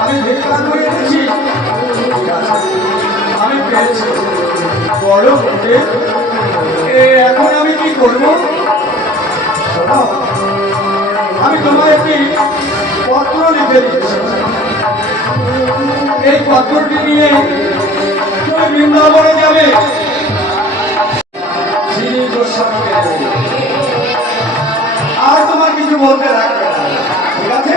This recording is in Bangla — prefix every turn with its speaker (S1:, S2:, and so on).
S1: আমি ভিক্ষা করে এনেছি আমি পেয়েছি বটে এ এখন আমি কি করব আমি তোমার একটি পত্র লিখে এই পত্রটি নিয়ে তুমি বৃন্দাবনে যাবে। আর তোমার কিছু বলতে রাখবে ঠিক আছে